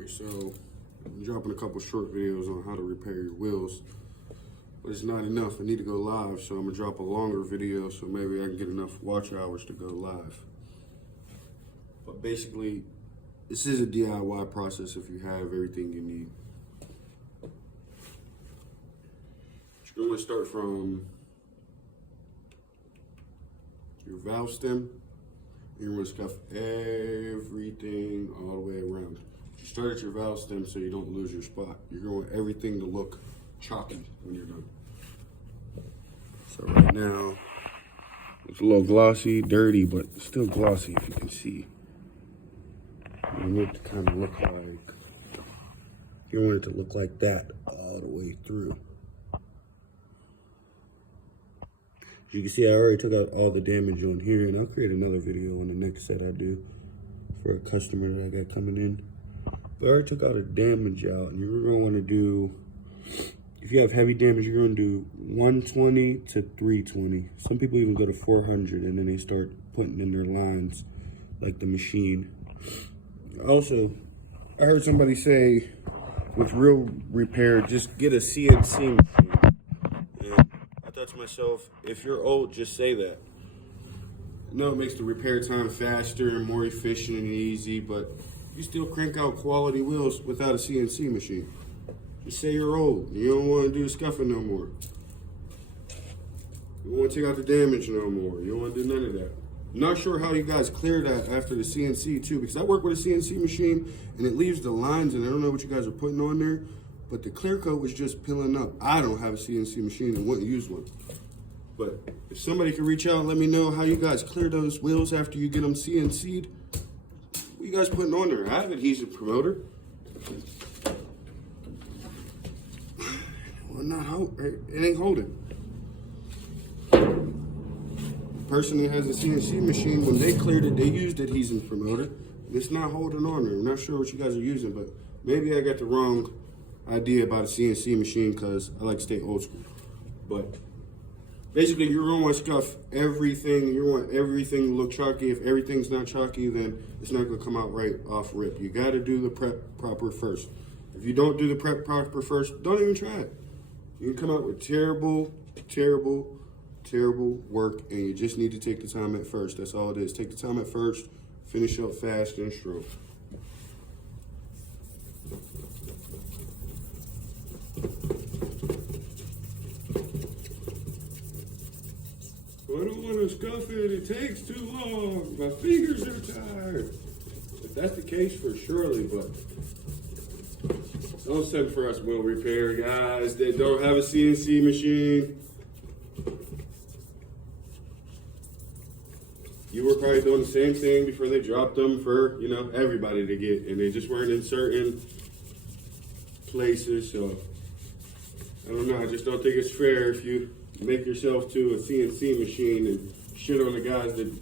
Alright, so I'm dropping a couple short videos on how to repair your wheels, but it's not enough. I need to go live, so I'm gonna drop a longer video so maybe I can get enough watch hours to go live. But basically, this is a DIY process if you have everything you need. You're going to start from your valve stem. You're going to scuff everything all the way around. You start at your valve stem so you don't lose your spot. You're going to want everything to look chalky when you're done. So right now, it's a little glossy, dirty, but still glossy if you can see. You want it to kind of look like, you want it to look like that all the way through. As you can see, I already took out all the damage on here, and I'll create another video on the next set I do for a customer that I got coming in. But I already took all the damage out, and you're gonna wanna do, if you have heavy damage, you're gonna do 120 to 320. Some people even go to 400, and then they start putting in their lines like the machine. Also, I heard somebody say, with real repair, just get a CNC machine. And I thought to myself, if you're old, just say that. I know it makes the repair time faster and more efficient and easy, but you still crank out quality wheels without a CNC machine. Just say you're old. You don't want to do the scuffing no more. You don't want to take out the damage no more. You don't want to do none of that. I'm not sure how you guys clear that after the CNC too, because I work with a CNC machine and it leaves the lines, and I don't know what you guys are putting on there, but the clear coat was just peeling up. I don't have a CNC machine and wouldn't use one. But if somebody could reach out and let me know how you guys clear those wheels after you get them CNC'd, what you guys putting on there? I have adhesive promoter. Well, it ain't holding. Person that has a CNC machine, when they cleared it, they used adhesive promoter, and it's not holding on there. I'm not sure what you guys are using, but maybe I got the wrong idea about a CNC machine because I like to stay old school. But basically, you're gonna want to scuff everything. You want everything to look chalky. If everything's not chalky, then it's not gonna come out right off rip. You gotta do the prep proper first. If you don't do the prep proper first, don't even try it. You can come out with terrible work, and you just need to take the time at first. That's all it is. Take the time at first, finish up fast and strong. I don't want to scuff it. It takes too long. My fingers are tired. If that's the case, for surely, but don't send for us wheel repair guys that don't have a CNC machine. You were probably doing the same thing before they dropped them for, everybody to get, and they just weren't in certain places. So I don't know. I just don't think it's fair if you make yourself to a CNC machine and shit on the guys that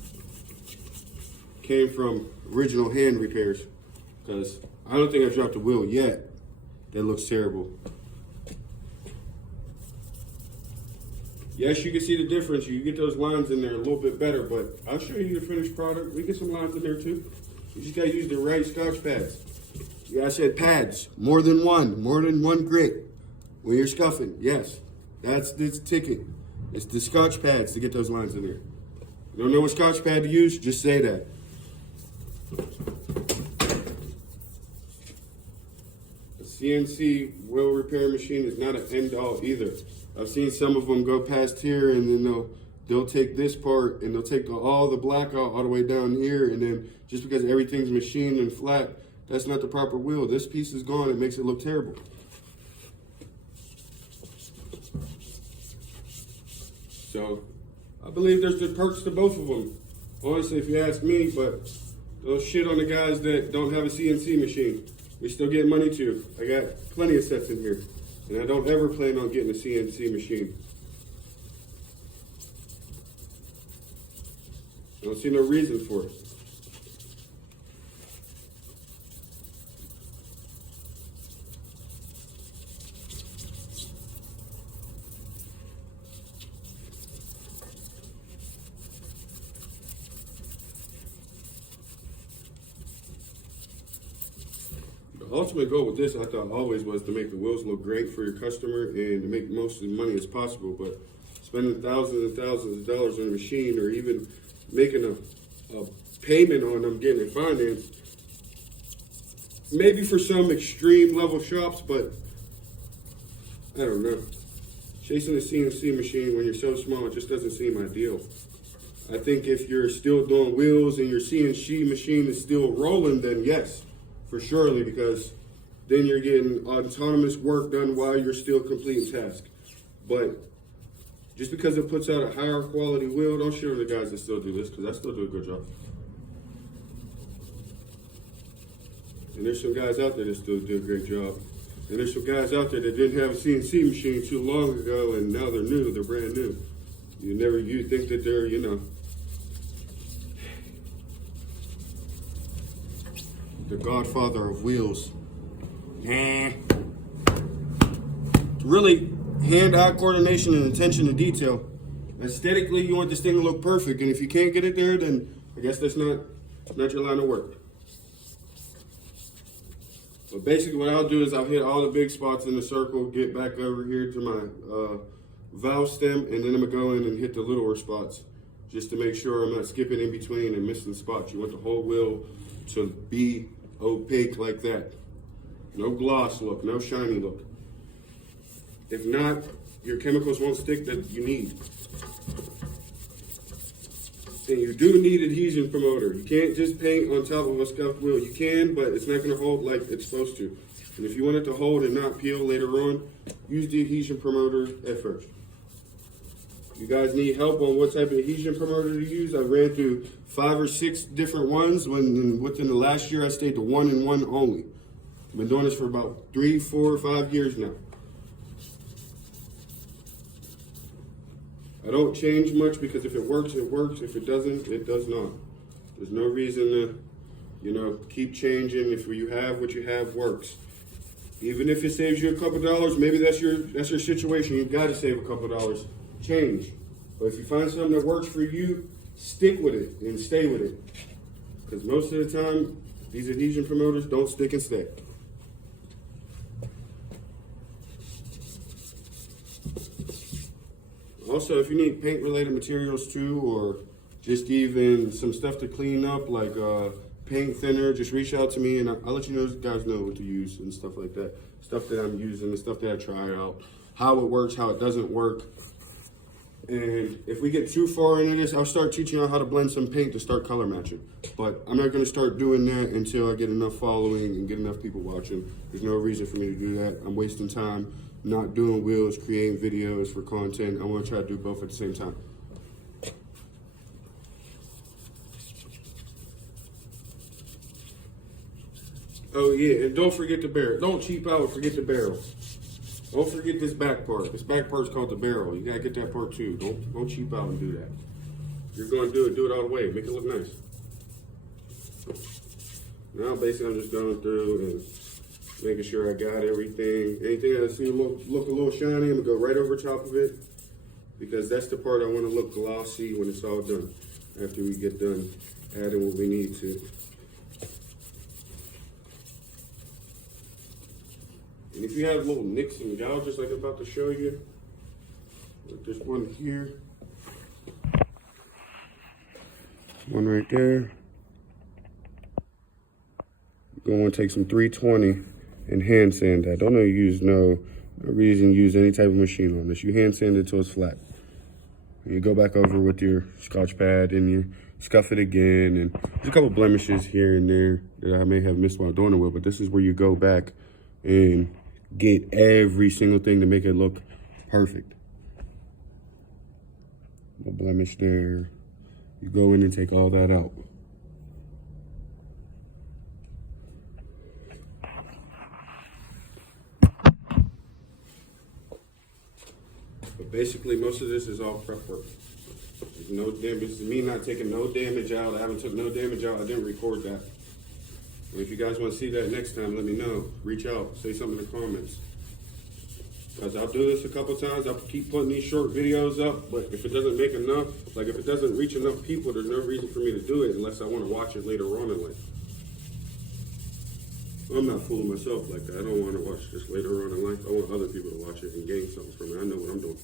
came from original hand repairs. Because I don't think I've dropped a wheel yet that looks terrible. Yes, you can see the difference. You get those lines in there a little bit better, but I'll show you the finished product. We get some lines in there too. You just gotta use the right Scotch pads. Yeah, I said pads, more than one grit. When you're scuffing, yes, that's the ticket. It's the Scotch pads to get those lines in there. You don't know what Scotch pad to use? Just say that. A CNC wheel repair machine is not an end all either. I've seen some of them go past here, and then they'll take this part and they'll take all the black out all the way down here, and then just because everything's machined and flat, that's not the proper wheel. This piece is gone. It makes it look terrible. So I believe there's the perks to both of them. Honestly, if you ask me, but don't shit on the guys that don't have a CNC machine. We still get money too. I got plenty of sets in here. And I don't ever plan on getting a CNC machine. I don't see no reason for it. ultimate goal with this, I thought always was to make the wheels look great for your customer and to make most of the money as possible. But spending thousands and thousands of dollars on a machine, or even making a payment on them, getting it financed, maybe for some extreme level shops, but I don't know. Chasing a CNC machine when you're so small, it just doesn't seem ideal. I think if you're still doing wheels and your CNC machine is still rolling, then yes, for surely, because then you're getting autonomous work done while you're still completing tasks. But just because it puts out a higher quality wheel, don't shit on the guys that still do this, because I still do a good job. And there's some guys out there that still do a great job. And there's some guys out there that didn't have a CNC machine too long ago, and now they're new, they're brand new. You think that they're, the godfather of wheels. Nah. Really, hand-eye coordination and attention to detail. Aesthetically, you want this thing to look perfect, and if you can't get it there, then I guess that's not your line of work. But basically what I'll do is I'll hit all the big spots in the circle, get back over here to my valve stem, and then I'm gonna go in and hit the littler spots just to make sure I'm not skipping in between and missing spots. You want the whole wheel to be opaque like that. No gloss look, no shiny look. If not, your chemicals won't stick that you need. And you do need adhesion promoter. You can't just paint on top of a scuffed wheel. You can, but it's not gonna hold like it's supposed to. And if you want it to hold and not peel later on, use the adhesion promoter at first. You guys need help on what type of adhesion promoter to use? I ran through 5 or 6 different ones. Within the last year, I stayed to 1 and 1 only. I've been doing this for about 3, 4, 5 years now. I don't change much because if it works, it works. If it doesn't, it does not. There's no reason to, keep changing. If you have what you have works. Even if it saves you a couple dollars, maybe that's your situation. You've got to save a couple dollars. Change. But if you find something that works for you, stick with it and stay with it. Because most of the time, these adhesion promoters don't stick and stay. Also, if you need paint-related materials too, or just even some stuff to clean up, like paint thinner, just reach out to me and I'll let you guys know what to use and stuff like that. Stuff that I'm using, the stuff that I try out, how it works, how it doesn't work. And if we get too far into this, I'll start teaching you how to blend some paint to start color matching. But I'm not going to start doing that until I get enough following and get enough people watching. There's no reason for me to do that. I'm wasting time not doing wheels, creating videos for content. I want to try to do both at the same time. Oh yeah, and don't forget the barrel. Don't cheap out and forget the barrel. Don't forget this back part. This back part's called the barrel. You gotta get that part too. Don't cheap out and do that. If you're gonna do it all the way. Make it look nice. Now basically I'm just going through and making sure I got everything. Anything that I see look a little shiny, I'm gonna go right over top of it, because that's the part I want to look glossy when it's all done. After we get done adding what we need to. And if you have little nicks and gouges like I'm about to show you, like this one here, one right there. You're going to take some 320 and hand sand that. Don't use no reason to use any type of machine on this. You hand sand it till it's flat. And you go back over with your Scotch pad and you scuff it again. And there's a couple blemishes here and there that I may have missed while doing the wheel, but this is where you go back and get every single thing to make it look perfect. No blemish there. You go in and take all that out. But basically, most of this is all prep work. There's no damage. This is me not taking no damage out. I haven't took no damage out. I didn't record that. And if you guys want to see that next time, let me know. Reach out, say something in the comments. Because I'll do this a couple times. I'll keep putting these short videos up, but if it doesn't make enough, like if it doesn't reach enough people, there's no reason for me to do it unless I want to watch it later on in life. I'm not fooling myself like that. I don't want to watch this later on in life. I want other people to watch it and gain something from it. I know what I'm doing.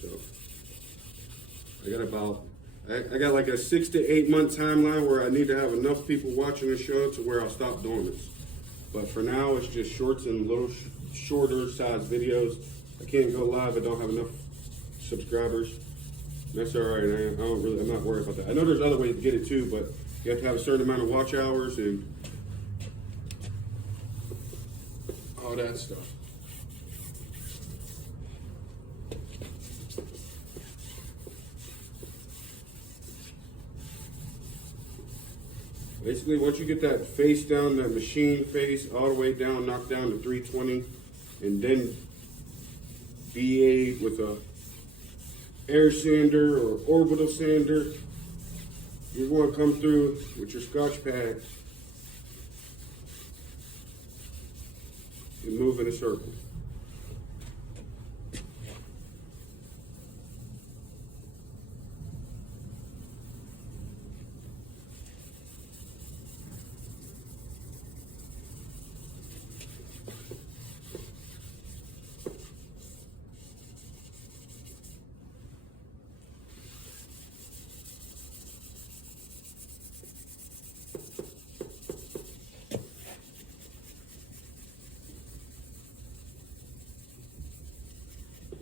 So I got about, I got like a 6 to 8 month timeline where I need to have enough people watching the show to where I'll stop doing this. But for now, it's just shorts and little shorter size videos. I can't go live. I don't have enough subscribers. That's all right. I'm not worried about that. I know there's other ways to get it too, but you have to have a certain amount of watch hours and all that stuff. Basically, once you get that face down, that machine face all the way down, knocked down to 320, and then BA with a air sander or orbital sander, you're going to come through with your Scotch pad and move in a circle.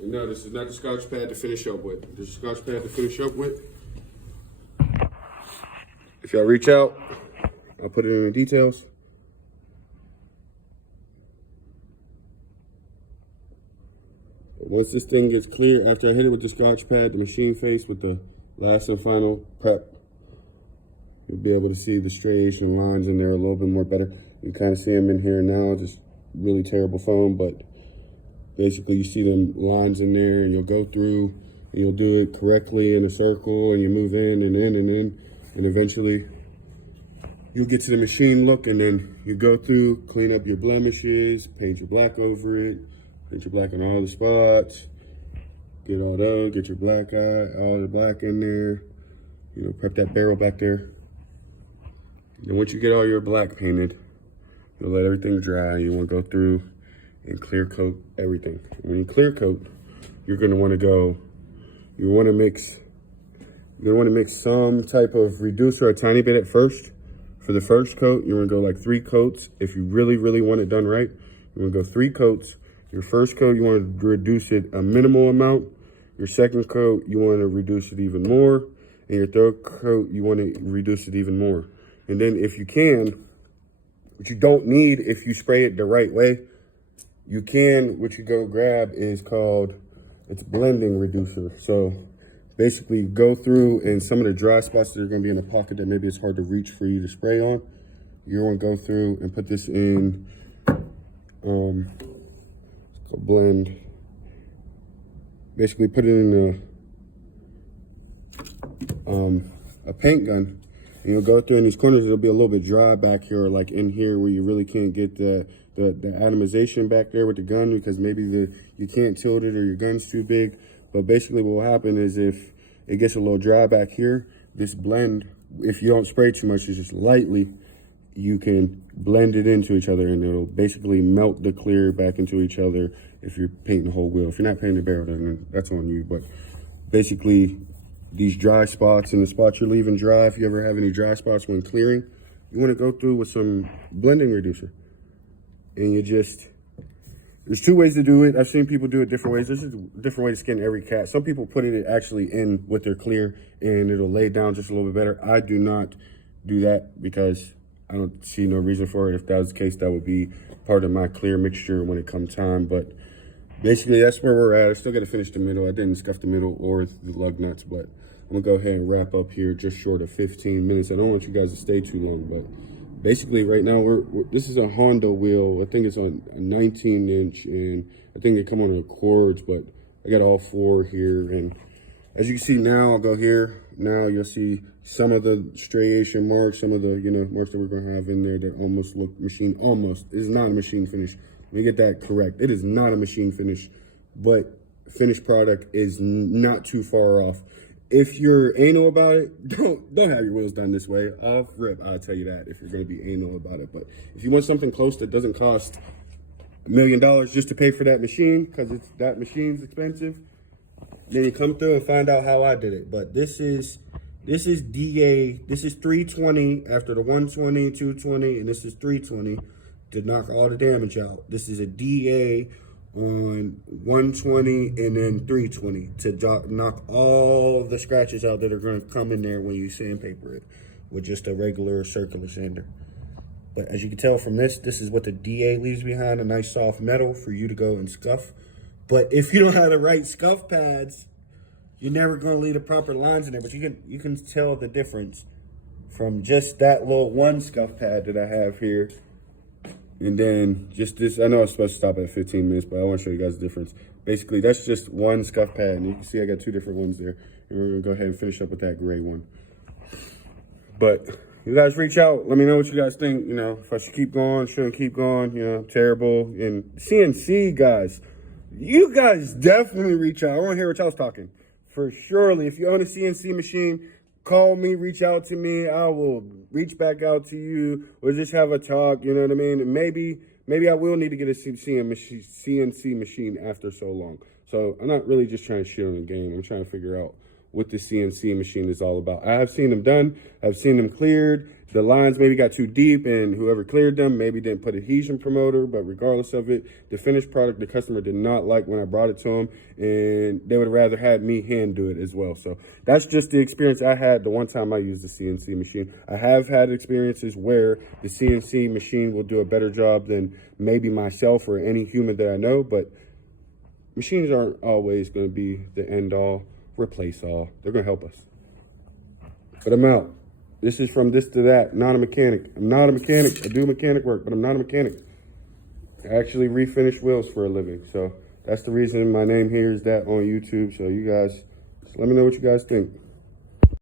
No, this is not the Scotch pad to finish up with. This is the Scotch pad to finish up with. If y'all reach out, I'll put it in the details. Once this thing gets clear, after I hit it with the Scotch pad, the machine face with the last and final prep, you'll be able to see the striation lines in there a little bit more better. You kind of see them in here now, just really terrible phone, but basically you see them lines in there, and you'll go through and you'll do it correctly in a circle, and you move in and in and in, and eventually you'll get to the machine look, and then you go through, clean up your blemishes, paint your black over it, paint your black on all the spots, get all those, get your black eye, all the black in there, you know, prep that barrel back there. And once you get all your black painted, you'll let everything dry. You want to go through and clear coat everything. When you clear coat, you're going to want to go, you want to mix some type of reducer a tiny bit at first. For the first coat, you want to go like 3 coats. If you really, really want it done right, you want to go 3 coats. Your first coat, you want to reduce it a minimal amount. Your second coat, you want to reduce it even more. And your third coat, you want to reduce it even more. And then if you can, what you don't need if you spray it the right way, you can, what you go grab is called, it's blending reducer. So basically go through, and some of the dry spots that are going to be in the pocket that maybe it's hard to reach for you to spray on, you want to go through and put this in, it's called blend. Basically put it in a paint gun, and you'll go through in these corners. It'll be a little bit dry back here, or like in here where you really can't get the atomization back there with the gun, because maybe you can't tilt it or your gun's too big. But basically what will happen is if it gets a little dry back here, this blend, if you don't spray too much, it's just lightly, you can blend it into each other, and it'll basically melt the clear back into each other if you're painting the whole wheel. If you're not painting the barrel, then that's on you. But basically these dry spots and the spots you're leaving dry, if you ever have any dry spots when clearing, you want to go through with some blending reducer. And you just, there's 2 ways to do it. I've seen people do it different ways. This is a different way to skin every cat. Some people put it actually in with their clear, and it'll lay down just a little bit better. I do not do that because I don't see no reason for it. If that was the case, that would be part of my clear mixture when it comes time. But basically that's where we're at. I still got to finish the middle. I didn't scuff the middle or the lug nuts, but I'm gonna go ahead and wrap up here just short of 15 minutes. I don't want you guys to stay too long, but basically right now this is a Honda wheel. I think it's on a 19-inch, and I think they come on Accords, but I got all 4 here. And as you can see now, I'll go here. Now you'll see some of the striation marks, some of the, you know, marks that we're gonna have in there that almost look machine, almost. It is not a machine finish. Let me get that correct. It is not a machine finish, but finished product is not too far off. If you're anal about it, don't have your wheels done this way. Off rip, I'll tell you that, if you're gonna be anal about it. But if you want something close that doesn't cost $1 million just to pay for that machine, because that machine's expensive, then you come through and find out how I did it. But this is DA, this is 320 after the 120, 220, and this is 320 to knock all the damage out. This is a DA on 120 and then 320 to knock all the scratches out that are going to come in there when you sandpaper it with just a regular circular sander. But as you can tell from this is what the DA leaves behind, a nice soft metal for you to go and scuff. But if you don't have the right scuff pads, you're never going to leave the proper lines in there. But you can tell the difference from just that little one scuff pad that I have here. And then just this, I know I'm supposed to stop at 15 minutes, but I want to show you guys the difference. Basically, that's just one scuff pad. And you can see I got two different ones there. And we're going to go ahead and finish up with that gray one. But you guys reach out. Let me know what you guys think. You know, if I should keep going, shouldn't keep going. You know, terrible. And CNC guys, you guys definitely reach out. I want to hear what y'all's talking. For surely, if you own a CNC machine, call me, reach out to me. I will reach back out to you. We'll just have a talk, you know what I mean? And maybe I will need to get a CNC machine after so long. So I'm not really just trying to shit on the game. I'm trying to figure out what the CNC machine is all about. I have seen them done. I've seen them cleared. The lines maybe got too deep, and whoever cleared them maybe didn't put adhesion promoter, but regardless of it, the finished product the customer did not like when I brought it to them, and they would have rather had me hand do it as well. So that's just the experience I had the one time I used the CNC machine. I have had experiences where the CNC machine will do a better job than maybe myself or any human that I know, but machines aren't always going to be the end all, replace all. They're going to help us. But I'm out. This is from this to that. Not a mechanic. I'm not a mechanic. I do mechanic work, but I'm not a mechanic. I actually refinish wheels for a living. So that's the reason my name here is that on YouTube. So you guys, just let me know what you guys think.